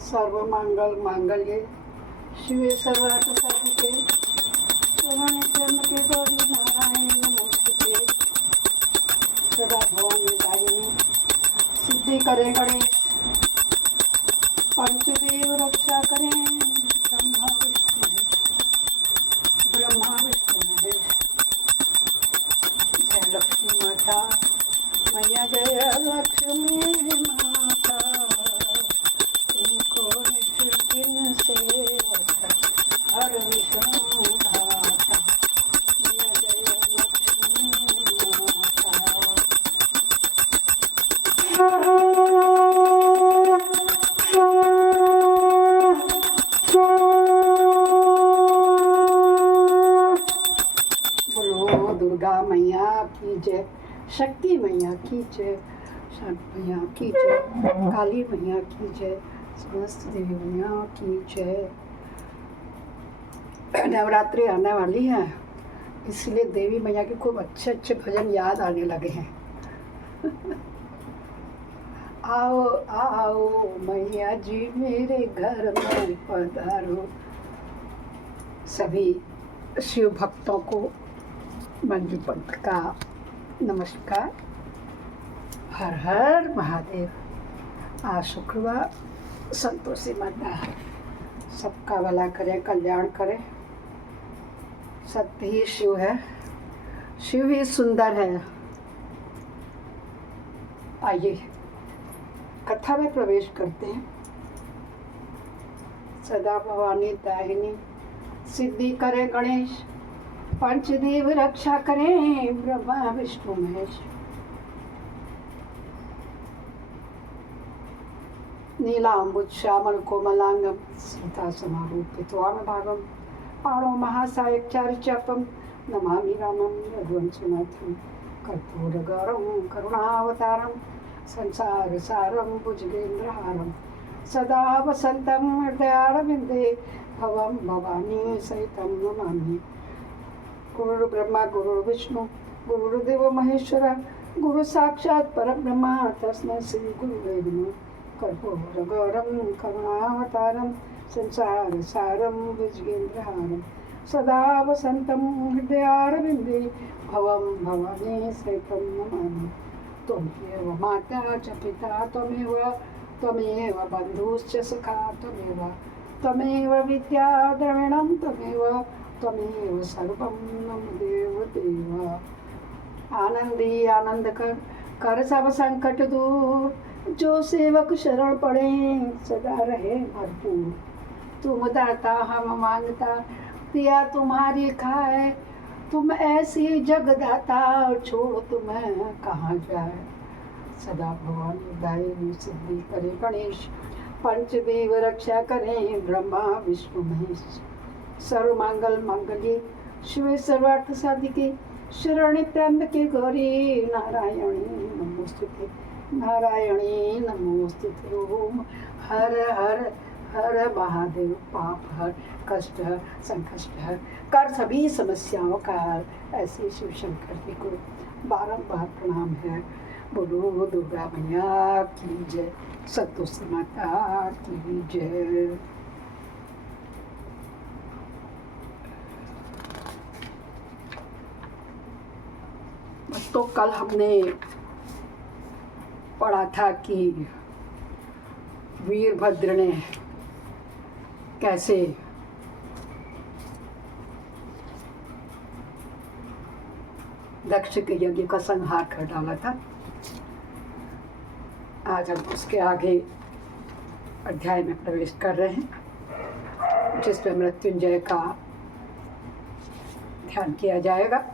सर्वमंगल मांगल्ये शिवे सर्वार्थ साधिके शरण्ये त्र्यंबके गौरी नारायणी नमोस्तुते। सदा भवानी दायिनी सिद्धि करे गणेश, पंचदेव रक्षा करें ब्रह्मा विष्णु महेश। जय लक्ष्मी माता मैया, जय लक्ष्मी माता, तुमको निश्चिन से हर विष्णु धाता। मैया जय लक्ष्मी माता। बोलो दुर्गा मैया की जय, शक्ति मैया की जय, शांति मैया की जय, काली मैया की जय, समस्त देवी मैया की जय। नवरात्रि आने वाली है, इसलिए देवी मैया के खूब अच्छे अच्छे भजन याद आने लगे हैं। आओ आओ मैया जी मेरे घर में पधारो। सभी शिव भक्तों को मंजू पंत का नमस्कार। हर हर महादेव। आज शुक्रवार, संतोषी माता है, सबका भला करे, कल्याण करे। सत्य ही शिव है, शिव ही सुंदर है। आइए कथा में प्रवेश करते हैं। सदा भवानी दाहिनी सिद्धि करे गणेश, पंचदेव रक्षा करें ब्रह्मा विष्णु महेश। नीलांबुज श्यामल कोमलांगम सीता समारूपित्वाम भागम, पाणो महासायचारिचापम नमामि रामं रघुवंशनाथं। कर्पूरगौरं करुणावतारं संसार सारं भुजगेन्द्रहारं, सदा वसन्तं हृदयारविन्दे भवं भवानी सहितं नमामि। गुरु ब्रह्मा गुरु विष्णु गुरुदेव महेश्वर, गुरु साक्षात् परब्रह्म तस्मै श्री गुरुवे नमः। कर्पूरगौरं करुणावतारं संसार सारं भुजगेन्द्रहारं, सदा वसन्तं हृदयारविन्दे भवं भवानी सहितं नमामि। त्वमेव माता च पिता त्वमेव, त्वमेव बन्धुश्च सखा त्वमेव, त्वमेव विद्या द्रविणं त्वमेव, त्वमेव सर्वं मम देव देव। आनंदी आनंद कर सब संकट दूर, जो सेवक शरण पड़े सदा रहे भरपूर। तुम दाता हम मांगता, पिया तुम्हारी खाए, तुम ऐसी जगदाता छोड़ तुम्हें कहाँ जाए। सदा भवानी दायिनी सिद्धि करे गणेश, पंचदेव रक्षा करें ब्रह्मा विष्णु महेश। सर्वमंगल मंगल्ये शिवे सर्वार्थ साधिके, शरण्ये त्र्यंबके गौरी नारायणी नमोस्तुते। नारायणी नमोस्तुते। ओम हर हर हर महादेव। पाप हर, कष्ट हर, संकष्ट हर, कर सभी समस्याओं का हर। ऐसे शिव शंकर जी को बारंबार प्रणाम है। बोलो दुर्गा मैया की जय, संतोषी माता की जय। तो कल हमने पढ़ा था कि वीरभद्र ने कैसे दक्ष के यज्ञ का संहार कर डाला था। आज हम उसके आगे अध्याय में प्रवेश कर रहे हैं, जिसमें मृत्युंजय का ध्यान किया जाएगा।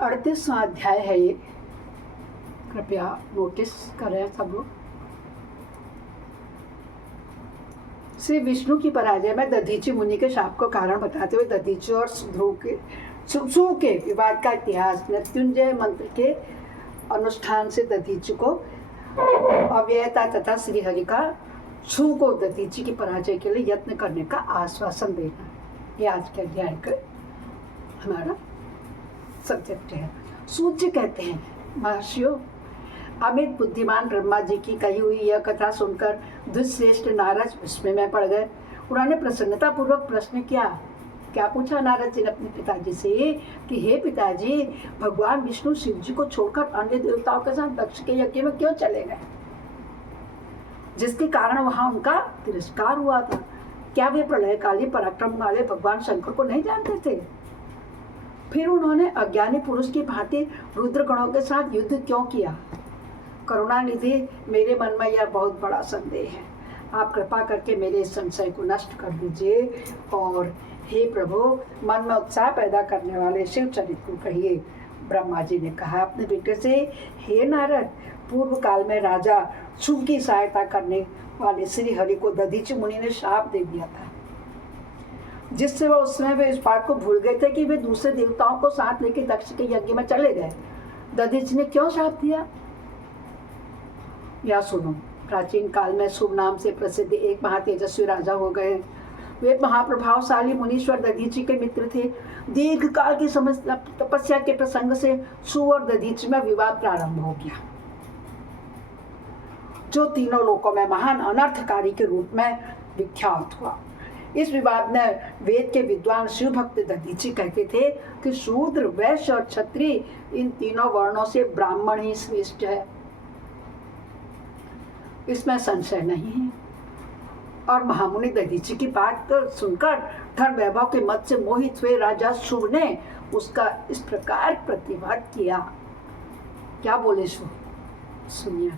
38वां अध्याय है ये, कृपया नोटिस करें सब लोग। श्री विष्णु की पराजय में दधीचि मुनि के शाप को कारण बताते हुए दधीचि और सुध्रुव के विवाद का इतिहास, मृत्युंजय मंत्र के अनुष्ठान से दधीचि को अव्ययता तथा श्रीहरि का छू को दधीचि की पराजय के लिए यत्न करने का आश्वासन देना, ये आज के अध्याय का हमारा सब्जेक्ट है। सूर्य कहते हैं महर्षियों, अमित बुद्धिमान ब्रह्मा जी की कही हुई यह कथा सुनकर दुष्श्रेष्ठ नारद विस्मय में पड़ गए। उन्होंने प्रसन्नता पूर्वक प्रश्न किया। क्या पूछा नारद जी ने अपने पिताजी से कि हे पिताजी, भगवान विष्णु शिव जी को छोड़कर अन्य देवताओं के साथ दक्ष के यज्ञ में क्यों चले गए, जिसके कारण वहां उनका तिरस्कार हुआ था? क्या वे प्रलयकाली पराक्रम वाले भगवान शंकर को नहीं जानते थे? फिर उन्होंने अज्ञानी पुरुष की भांति रुद्रगणों के साथ युद्ध क्यों किया? करुणानिधि, मेरे मन में यह बहुत बड़ा संदेह है। आप कृपा करके मेरे इस संशय को नष्ट कर दीजिए और हे प्रभु, मन में उत्साह पैदा करने वाले शिव चरित्र को कहिए। ब्रह्मा जी ने कहा अपने बेटे से, हे नारद, पूर्व काल में राजा शुभ की सहायता करने वाले श्री हरि को दधीचि मुनि ने शाप दे दिया था, जिससे वह उस समय वे इस बात को भूल गए थे कि वे दूसरे देवताओं को साथ लेकर दक्ष के यज्ञ में चले गए। दधीचि ने क्यों शाप दिया? या सुनो, प्राचीन काल में शुभ नाम से प्रसिद्ध एक महातेजस्वी राजा हो गए। वे महाप्रभावशाली मुनीश्वर दधीचि के मित्र थे। दीर्घ काल की तपस्या के प्रसंग से शुभ और दधीचि में विवाद प्रारंभ हो गया, जो तीनों लोकों में महान अनर्थकारी के रूप में विख्यात हुआ। इस विवाद में वेद के विद्वान शिव भक्त दधीचि कहते थे कि शूद्र, वैश्य और क्षत्रिय इन तीनों वर्णों से ब्राह्मण ही श्रेष्ठ है। इसमें संशय नहीं है। और महामुनि दधीचि की बात सुनकर धन वैभव के मत से मोहित हुए राजा शुभ ने उसका इस प्रकार प्रतिवाद किया। क्या बोले शुभ? सुनिए,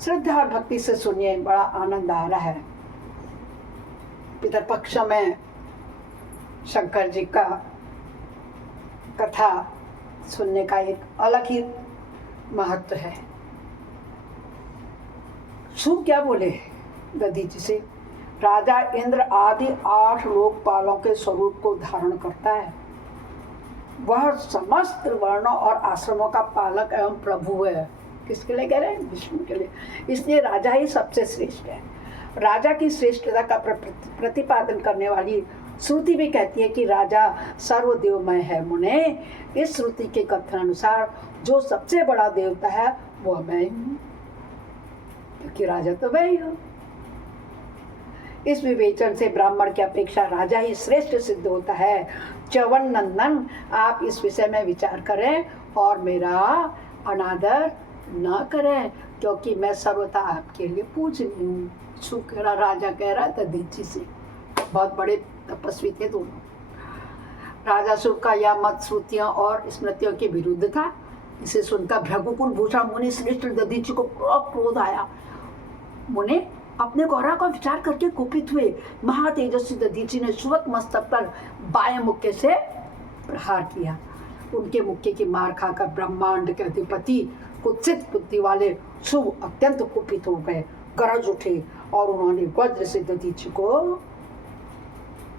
श्रद्धा और भक्ति से सुनिए, बड़ा आनंद आ रहा है। पितरपक्ष में शंकर जी का कथा सुनने का एक अलग ही महत्व है। शुभ क्या बोले दधीचि से? राजा इंद्र आदि 8 लोकपालों के स्वरूप को धारण करता है। वह समस्त वर्णों और आश्रमों का पालक एवं प्रभु है। किसके लिए कह रहे हैं? विष्णु के लिए। इसलिए राजा ही सबसे श्रेष्ठ है। राजा की श्रेष्ठता का प्रतिपादन करने वाली श्रुति भी कहती है कि राजा सर्वदेवमय है। मुने, इस श्रुति के कथन अनुसार जो सबसे बड़ा देवता है वह मैं ही हूँ, क्योंकि राजा तो मैं ही हूँ। इस विवेचन से ब्राह्मण की अपेक्षा राजा ही श्रेष्ठ सिद्ध होता है। च्यवन नंदन, आप इस विषय में विचार करें और मेरा अनादर न करें, क्योंकि मैं सर्वथा आपके लिए पूजनीय हूँ। शुभ कह रहा, राजा कह रहा दधीचि से। बहुत बड़े तपस्वी थे दोनों। राजा शुभ का यह मत श्रुतियों और स्मृतियों के विरुद्ध था। इसे सुनकर भृगुकुल भूषण मुनि श्रेष्ठ दधीचि को क्रोध आया। मुनि अपने गौरव का विचार करके कुपित हुए। महातेजस्वी दधीचि ने शुभक मस्तक पर बाएं मुक्के से प्रहार किया। उनके मुक्के की मार खाकर ब्रह्मांड के अधिपति कुत्सित बुद्धि वाले शुभ अत्यंत कुपित हो गए, गरज उठे और उन्होंने वज्र से दधीचि को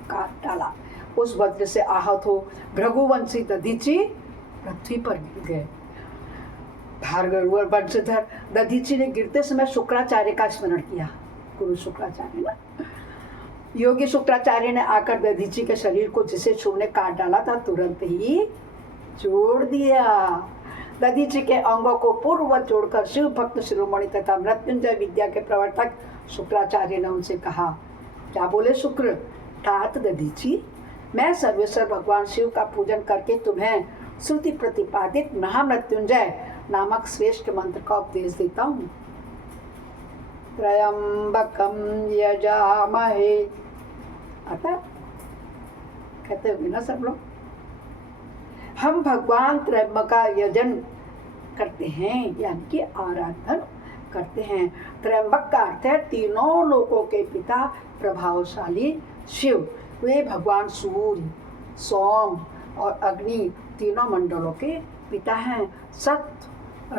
काट डाला। उस वज्र से आहत हो भृगुवंशी दधीचि पृथ्वी पर गिर गए। भार्गव वंशधर दधीचि ने गिरते समय शुक्राचार्य का स्मरण किया। गुरु शुक्राचार्य ना, योगी शुक्राचार्य ने आकर दधीचि के शरीर को, जिसे शुभ ने काट डाला था, तुरंत ही जोड़ दिया। दधीचि के अंगों को पूर्ववत जोड़कर शिव भक्त शिरोमणि तथा मृत्युंजय विद्या के प्रवर्तक शुक्राचार्य ने उनसे कहा। क्या बोले शुक्र? तात दधीचि, मैं सर्वेश्वर भगवान शिव का पूजन करके तुम्हें श्रुति प्रतिपादित महामृत्युंजय नामक श्रेष्ठ मंत्र का उपदेश देता हूँ। त्रयंबकम यजामहे, आता कहते होंगे ना सब लोग। हम भगवान त्रयंबक का यजन करते हैं, यानी कि आराधन करते हैं। त्रयंबक का अर्थ है तीनों लोकों के पिता प्रभावशाली शिव। वे भगवान सूर्य, सोम और अग्नि तीनों मंडलों के पिता हैं। सत्व,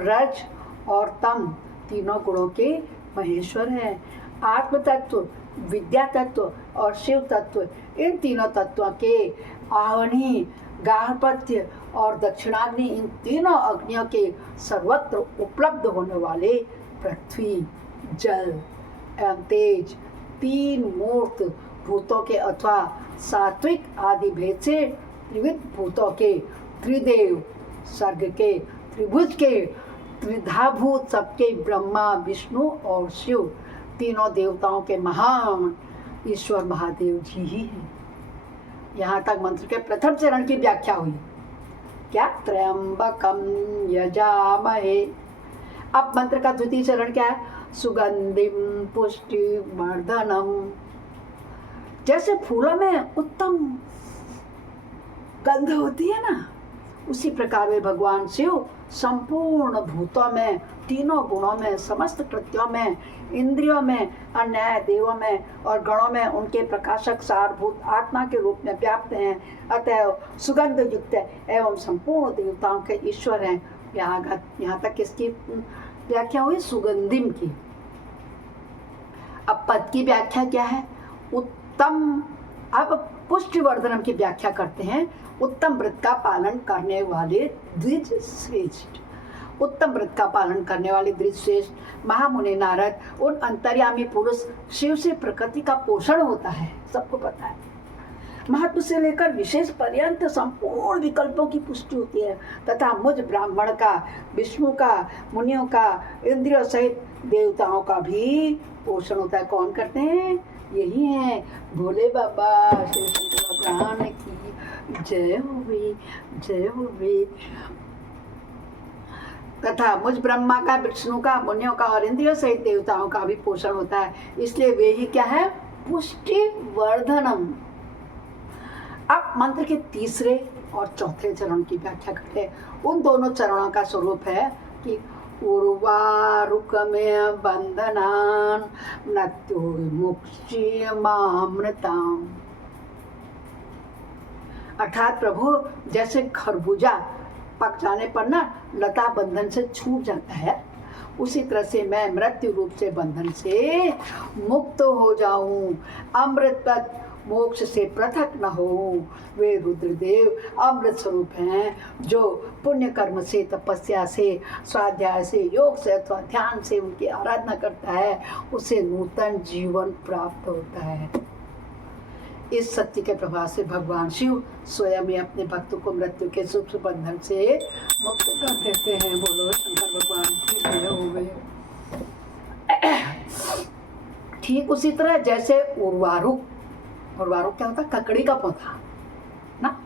रज और तम तीनों गुणों के महेश्वर हैं। आत्म तत्व, विद्या तत्व और शिव तत्व, इन तीनों तत्वों के आवनी, गार्हपत्य और दक्षिणाग्नि, इन तीनों अग्नियों के सर्वत्र उपलब्ध होने वाले पृथ्वी, जल एवं तेज, 3 मूर्त भूतों के अथवा सात्विक आदि भेद से त्रिविध भूतों के, त्रिदेव, सर्ग के, त्रिभुज के, त्रिधाभूत सबके ब्रह्मा विष्णु और शिव तीनों देवताओं के महान ईश्वर महादेव जी ही हैं। यहाँ तक मंत्र के प्रथम चरण की व्याख्या हुई। क्या? त्र्यंबकम यजामहे। अब मंत्र का द्वितीय चरण क्या है? सुगंधिम पुष्टिवर्धनम। जैसे फूलों में उत्तम गंध होती है ना, उसी प्रकार वे भगवान शिव संपूर्ण भूतों में, तीनों गुणों में, समस्त कृत्यों में, इंद्रियों में, अन्याय देवों में और गणों में उनके प्रकाशक सारभूत आत्मा के रूप में व्याप्त हैं। अतः सुगंध युक्त एवं संपूर्ण देवताओं के ईश्वर हैं। यहाँ तक किसकी व्याख्या हुई? सुगंधिम की। अब पद की व्याख्या क्या है? उत्तम। अब पुष्टिवर्धनम की व्याख्या करते हैं। उत्तम व्रत का पालन करने वाले द्विज श्रेष्ठ। उत्तम व्रत का पालन करने वाले द्विज श्रेष्ठ महामुनि नारद उन अंतर्यामी पुरुष शिव से प्रकृति का पोषण होता है, सबको पता है। महत्व से लेकर विशेष पर्यंत संपूर्ण विकल्पों की पुष्टि होती है तथा मुझ ब्राह्मण का, विष्णु का, मुनियों का, इंद्रियों सहित देवताओं का भी पोषण होता है। कौन करते हैं? यही है भोले बाबा। श्री शंकर भगवान की जय होवे, जय होवे। तथा मुझ ब्रह्मा का, विष्णु का, मुनियों का और इंद्रियों सहित देवताओं का भी पोषण होता है, इसलिए वे ही क्या है? पुष्टिवर्धनम। अब मंत्र के तीसरे और चौथे चरण की व्याख्या करते हैं। उन दोनों चरणों का स्वरूप है कि उर्वारुकमेव बंधनान मृत्युर्मुक्षीयमामृताम्। अर्थात प्रभु, जैसे खरबूजा पक जाने पर ना लता बंधन से छूट जाता है, उसी तरह से मैं मृत्यु रूप से बंधन से मुक्त हो जाऊं, अमृत मोक्ष से पृथक न हो। वे रुद्रदेव अमृत स्वरूप हैं, जो पुण्य कर्म से, तपस्या से, स्वाध्याय से, योग से अथवा ध्यान से उनकी आराधना करता है, उसे नूतन जीवन प्राप्त होता है। इस सत्य के प्रभाव से भगवान शिव स्वयं ही अपने भक्तों को मृत्यु के सूक्ष्म बंधन से मुक्त कर देते हैं। बोलो शंकर भगवान की जय होवे। ठीक उसी तरह जैसे उर्वारुक क्या होता है? ककड़ी का पौधा ना।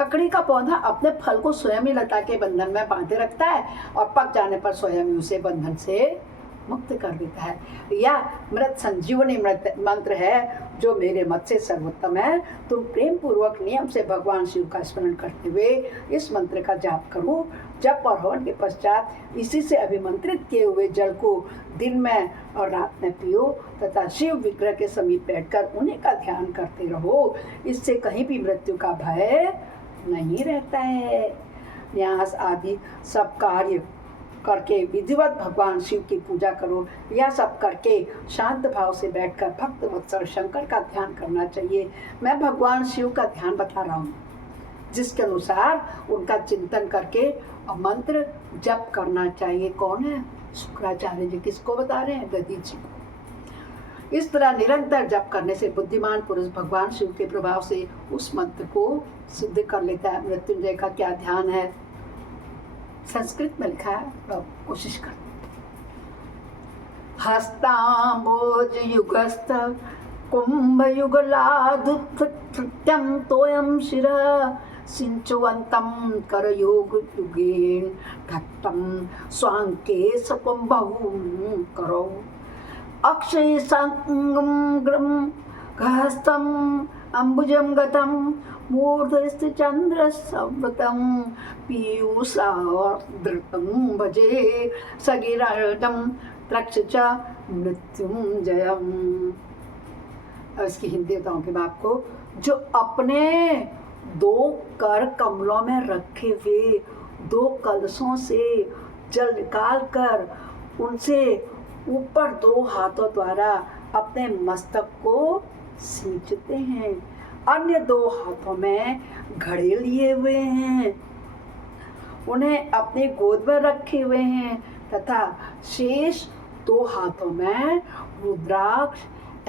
ककड़ी का पौधा अपने फल को स्वयं ही लता के बंधन में बांधे रखता है और पक जाने पर स्वयं ही उसे बंधन से मुक्त कर देता है। यह मृत संजीवनी मंत्र है, जो मेरे मत से सर्वोत्तम है। तुम प्रेम पूर्वक नियम से भगवान शिव का स्मरण करते हुए इस मंत्र का जाप करो। जप और हवन के पश्चात इसी से अभिमंत्रित किए हुए जल को दिन में और रात में पियो तथा शिव विग्रह के समीप बैठकर उन्हीं का ध्यान करते रहो। इससे कहीं भी मृत्यु का भय नहीं रहता है। न्यास आदि सब कार्य करके विधिवत भगवान शिव की पूजा करो। यह सब करके शांत भाव से बैठकर भक्त वत्सल शंकर का ध्यान करना चाहिए। मैं भगवान शिव का ध्यान बता रहा हूँ, जिसके अनुसार उनका चिंतन करके और मंत्र जप करना चाहिए। कौन है? शुक्राचार्य जी। किसको बता रहे हैं? दधी जी को। इस तरह निरंतर जप करने से बुद्धिमान पुरुष भगवान शिव के प्रभाव से उस मंत्र को सिद्ध कर लेता है। मृत्युंजय का क्या ध्यान है? संस्कृत में लिखा है, तो कोशिश कर। हस्ताम्बोज युगस्थ कुंभ युगलाधुत्यम तोयम शिरः सिंचुवंतम करयोग युगेन घट्टम स्वांके सकुंभहु करो अक्षय संगम ग्रम गहस्तम अंबुजम गतम मूर्धस्थ चंद्र संवृतम पीयूषाधृतम भजे सगिराटम त्रक्ष च मृत्युंजयम। अब इसकी हिंदी बताऊं कि मैं आपको, जो अपने दो कर कमलों में रखे हुए दो कलशों से जल निकाल कर उनसे ऊपर दो हाथों द्वारा अपने मस्तक को सींचते हैं, अन्य दो हाथों में घड़े लिए हुए हैं, उन्हें अपनी गोद में रखे हुए हैं तथा शेष दो हाथों में रुद्राक्ष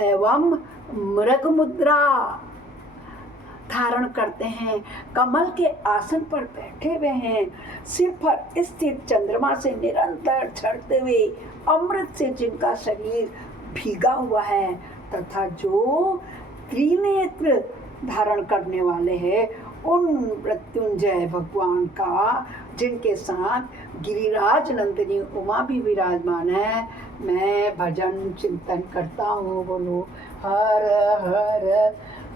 एवं मृग मुद्रा धारण करते हैं, कमल के आसन पर बैठे हुए हैं, सिर पर स्थित चंद्रमा से निरंतर झड़ते हुए अमृत से जिनका शरीर भीगा हुआ है, तथा जो त्रिनेत्र धारण करने वाले हैं उन मृत्युंजय भगवान का, जिनके साथ गिरिराज नंदिनी उमा भी विराजमान है, मैं भजन चिंतन करता हूँ। बोलो हर हर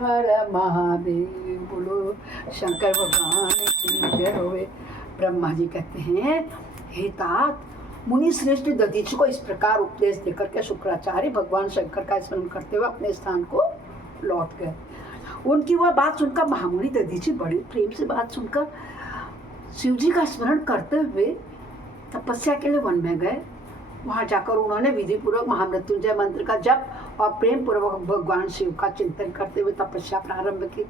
हर महादेव, बोलो शंकर भगवान की जय होवे। ब्रह्मा जी कहते हैं, हे तात, मुनि श्रेष्ठ दधीचि को इस प्रकार उपदेश देकर के शुक्राचार्य भगवान शंकर का स्मरण करते हुए अपने स्थान को लौट गए। उनकी वह बात सुनकर महामुनि दधीचि बड़ी प्रेम से बात सुनकर शिव जी का स्मरण करते हुए तपस्या के लिए वन में गए। वहां जाकर उन्होंने विधि पूर्वक महामृत्युंजय मंत्र का जप और प्रेम पूर्वक भगवान शिव का चिंतन करते हुए तपस्या प्रारंभ की।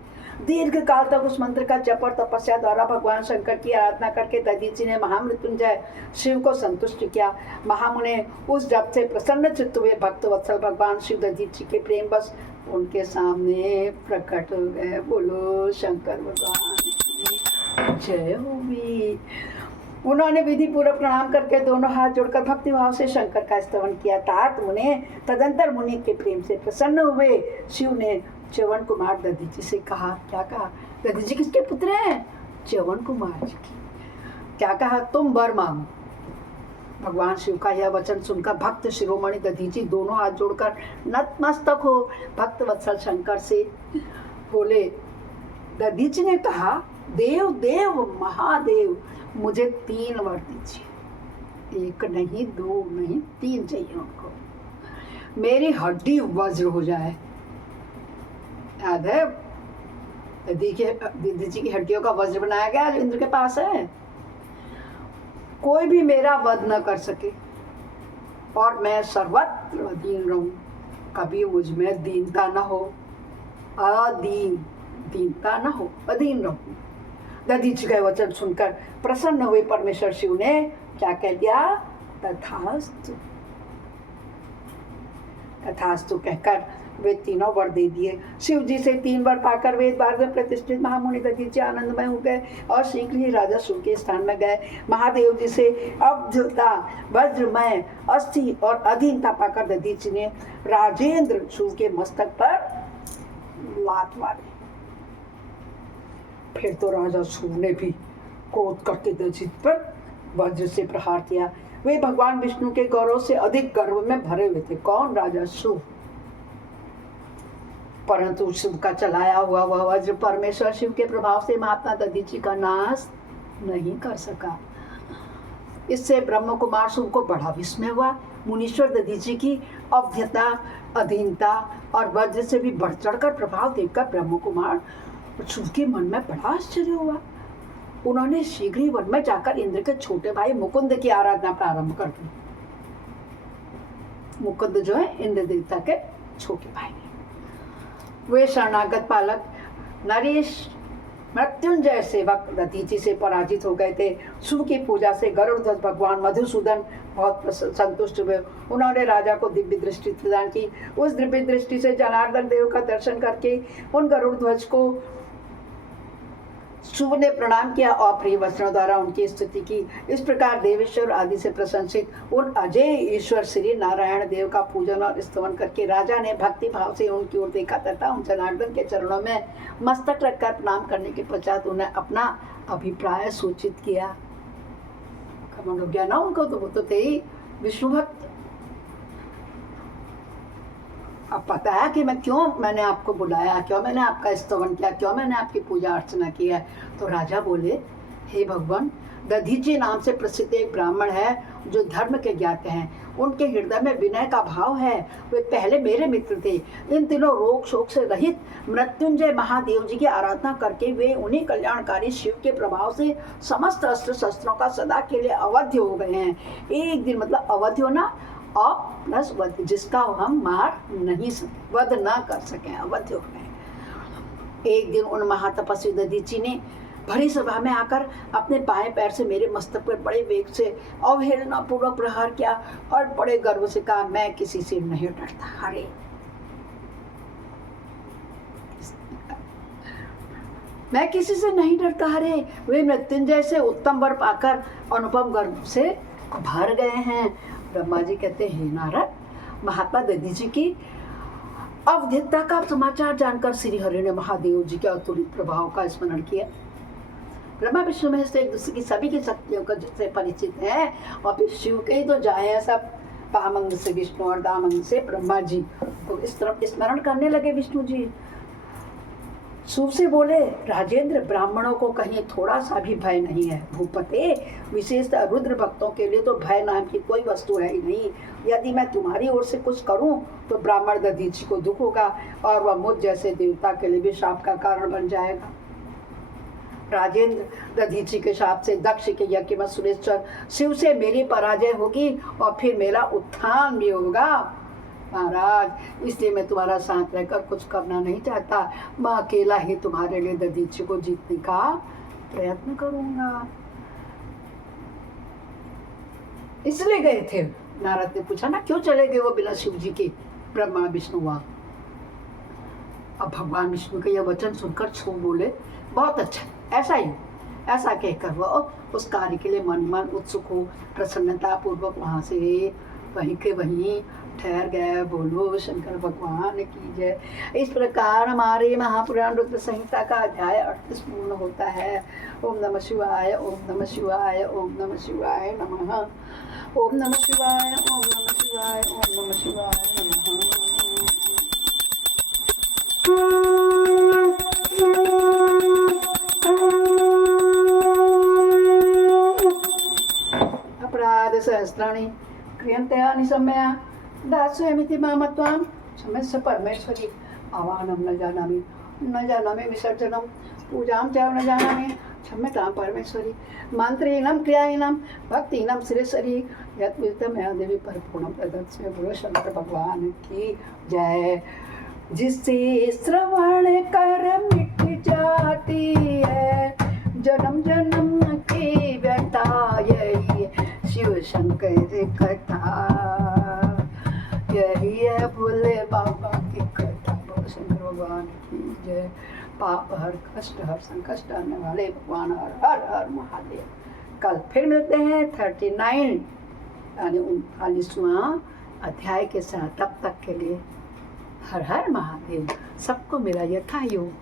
दीर्घ काल तक उस मंत्र का जप और तपस्या द्वारा भगवान शंकर की आराधना करके दधीचि ने महामृत्युंजय शिव को संतुष्ट किया। महामुनि उस जप से प्रसन्न चित्त हुए भक्त वत्सल भगवान शिव दधीचि के प्रेम बस उनके सामने प्रकट हो गए। बोलो शंकर भगवान की जय होगी। उन्होंने विधि पूर्वक प्रणाम करके दोनों हाथ जोड़कर भक्ति भाव से शंकर का स्तवन किया। तात मुने तदंतर मुनि के प्रेम से प्रसन्न हुए। शिव ने च्यवन कुमार दधीचि से कहा, क्या कहा? दधीचि किसके पुत्र हैं? च्यवन कुमार जी की। क्या कहा? तुम वर मांगो। भगवान शिव का यह वचन सुनकर भक्त शिरोमणि दधीचि दोनों हाथ जोड़कर नतमस्तक हो भक्त वत्सल शंकर से बोले। दधीचि ने कहा, देव देव महादेव, मुझे 3 वर दीजिए। 1 नहीं, 2 नहीं, 3 चाहिए उनको। मेरी हड्डी वज्र हो जाए। याद है दधीचि की हड्डियों का वज्र बनाया गया जो इंद्र के पास है। कोई भी मेरा वध न कर सके और मैं सर्वत्र अधीन रहूं। कभी मुझ में दीनता न हो, दीनता न हो, अधीन रहूं। दधीचि का वचन सुनकर प्रसन्न हुए परमेश्वर शिव ने क्या कह दिया? तथास्तु। तथास्तु कहकर वे तीनों वर दे दिए। शिव जी से 3 वर पाकर वेद मार्ग में प्रतिष्ठित महामुनि दधीचि आनंदमय हो गए और शीघ्र ही राजा शिव के स्थान में गए। महादेव जी से अब्धता, वज्रमय, अस्थि और अधीनता पाकर दधीचि ने राजेंद्र शिव के मस्तक पर लात मारी। फिर तो राजा शिव ने भी क्रोध करके दधीचि पर वज्र से प्रहार किया। वे भगवान विष्णु के गौरव से अधिक गर्व में भरे हुए थे। कौन? राजा शिव। परंतु शिव का चलाया हुआ वह वज्र परमेश्वर शिव के प्रभाव से महात्मा दधीचि का नाश नहीं कर सका। इससे ब्रह्म कुमार शिव को बड़ा विस्मय हुआ। मुनीश्वर दधीचि की अवध्यता, अधीनता और वज्र से भी बढ़ चढ़कर प्रभाव देखकर ब्रह्म कुमार शिव के मन में बड़ा आश्चर्य हुआ। उन्होंने शीघ्र ही वन में जाकर इंद्र के छोटे भाई मुकुंद की आराधना प्रारंभ कर दी। मुकुंद जो है इंद्र देवता के छोटे भाई। वे शरणागत पालक नरेश मृत्युंजय सेवक दधीचि से पराजित हो गए थे। शिव की पूजा से गरुड़ध्वज भगवान मधुसूदन बहुत संतुष्ट हुए। उन्होंने राजा को दिव्य दृष्टि प्रदान की। उस दिव्य दृष्टि से जनार्दन देव का दर्शन करके उन गरुड़ध्वज को शिव ने प्रणाम किया और प्रिय वचनों द्वारा उनकी स्तुति की। इस प्रकार देवेश्वर आदि से प्रशंसित उन अजय ईश्वर श्री नारायण देव का पूजन और स्तवन करके राजा ने भक्ति भाव से उनकी ओर देखा तथा उन जनार्दन के चरणों में मस्तक रखकर प्रणाम करने के पश्चात उन्हें अपना अभिप्राय सूचित किया। खबर हो गया ना उनको, तो वो तो थे ही विष्णु भक्त। अब पता है कि मैंने आपको बुलाया, क्यों मैंने आपका स्तवन किया, क्यों मैंने आपकी पूजा अर्चना की है। तो राजा बोले, हे भगवान, दधीचि नाम से प्रसिद्ध एक ब्राह्मण है जो धर्म के ज्ञाता हैं। उनके हृदय में विनय का भाव है। वे पहले मेरे मित्र थे। इन दिनों रोग शोक से रहित मृत्युंजय महादेव जी की आराधना करके वे उन्हीं कल्याणकारी शिव के प्रभाव से समस्त अस्त्र शस्त्रों का सदा के लिए अवध्य हो गए हैं। एक दिन मतलब अवध्य होना और प्लस वध, जिसका हम मार नहीं सके, वध ना कर सके, अवध्य हो गए। एक दिन उन महातपस्वी दधीचि ने भरी सभा में आकर अपने बाएं पैर से मेरे मस्तक पर बड़े वेग से अवहेलना पूर्वक प्रहार किया और बड़े गर्व से कहा, मैं किसी से नहीं डरता। अरे मैं किसी से नहीं डरता। अरे वे मृत्युंजय से उत्तम वर पाकर अनुपम गर्व से भर गए हैं। ब्रह्मा जी कहते हैं, हे नारद, महात्मा दधीचि की अवधिकता का समाचार जानकर श्री हरि ने महादेव जी के अतुलित प्रभाव का स्मरण किया। ब्रह्मा विष्णु महेश एक दूसरे की सभी की शक्तियों का जिससे परिचित है, और फिर शिव के ही तो जाए हैं सब, वामंग से विष्णु और दामंग से ब्रह्मा जी। तो इस तरफ स्मरण करने लगे विष्णु जी। शिव से बोले, राजेंद्र, ब्राह्मणों को कहीं थोड़ा सा भी भय नहीं है। भूपते, विशेषतः रुद्र भक्तों के लिए तो भय नाम की कोई वस्तु है ही नहीं। यदि मैं तुम्हारी ओर से कुछ करूं तो ब्राह्मण दधीचि को दुख होगा और वह मुझ जैसे देवता के लिए भी शाप का कारण बन जाएगा। राजेंद्र, दधीचि के शाप से दक्ष के यज्ञ में सुरेश्वर शिव से मेरी पराजय होगी और फिर मेरा उत्थान भी होगा। महाराज, इसलिए मैं तुम्हारा साथ रहकर कुछ करना नहीं चाहता। मैं अकेला ही तुम्हारे लिए दधीचि को जीतने का प्रयत्न करूंगा। इसलिए गए थे। नारद ने पूछा ना, क्यों चले गए वो बिना शिव जी के? ब्रह्मा विष्णु वहां। अब भगवान विष्णु के यह वचन सुनकर छू बोले, बहुत अच्छा, ऐसा ही। ऐसा कहकर वो उस कार्य के लिए मन मन उत्सुक हो प्रसन्नता पूर्वक वहां से वहीं के वहीं ठहर गए। बोलो शंकर भगवान की जय। इस प्रकार हमारे महापुराण रुद्र संहिता का अध्याय 38 पूर्ण होता है। ओम नमः शिवाय, ओम नमः शिवाय, ओम नमः शिवाय नमः। ओम नमः शिवाय, ओम नमः शिवाय, ओम नमः शिवाय नमः। अपराध सहस्राणि क्रियन्ते निशम्य दास्यमिति मामत्वां क्षमस्व परमेश्वरी। आवाहनं न जानामि विसर्जनं पूजां च न जानामि क्षम्यतां परमेश्वरी। मंत्रेणं क्रियाहीनं भक्तिहीनं सुरेश्वरी। यत् विदितं मया देवी परिपूर्णं तदस्मै। बोलो शंकर भगवान की जय। जिससे श्रवण कर मिट जाती है जन्म जन्म की व्यथा, यही शिव शंकर कथा, यही है भोले बाबा की कथा। बोलो शंकर भगवान की जय। पाप हर, कष्ट हर, संकष्ट हरने वाले भगवान हर हर हर महादेव। कल फिर मिलते हैं 39 यानी 39वां अध्याय के साथ। तब तक के लिए हर हर महादेव। सबको मेरा यथा योग।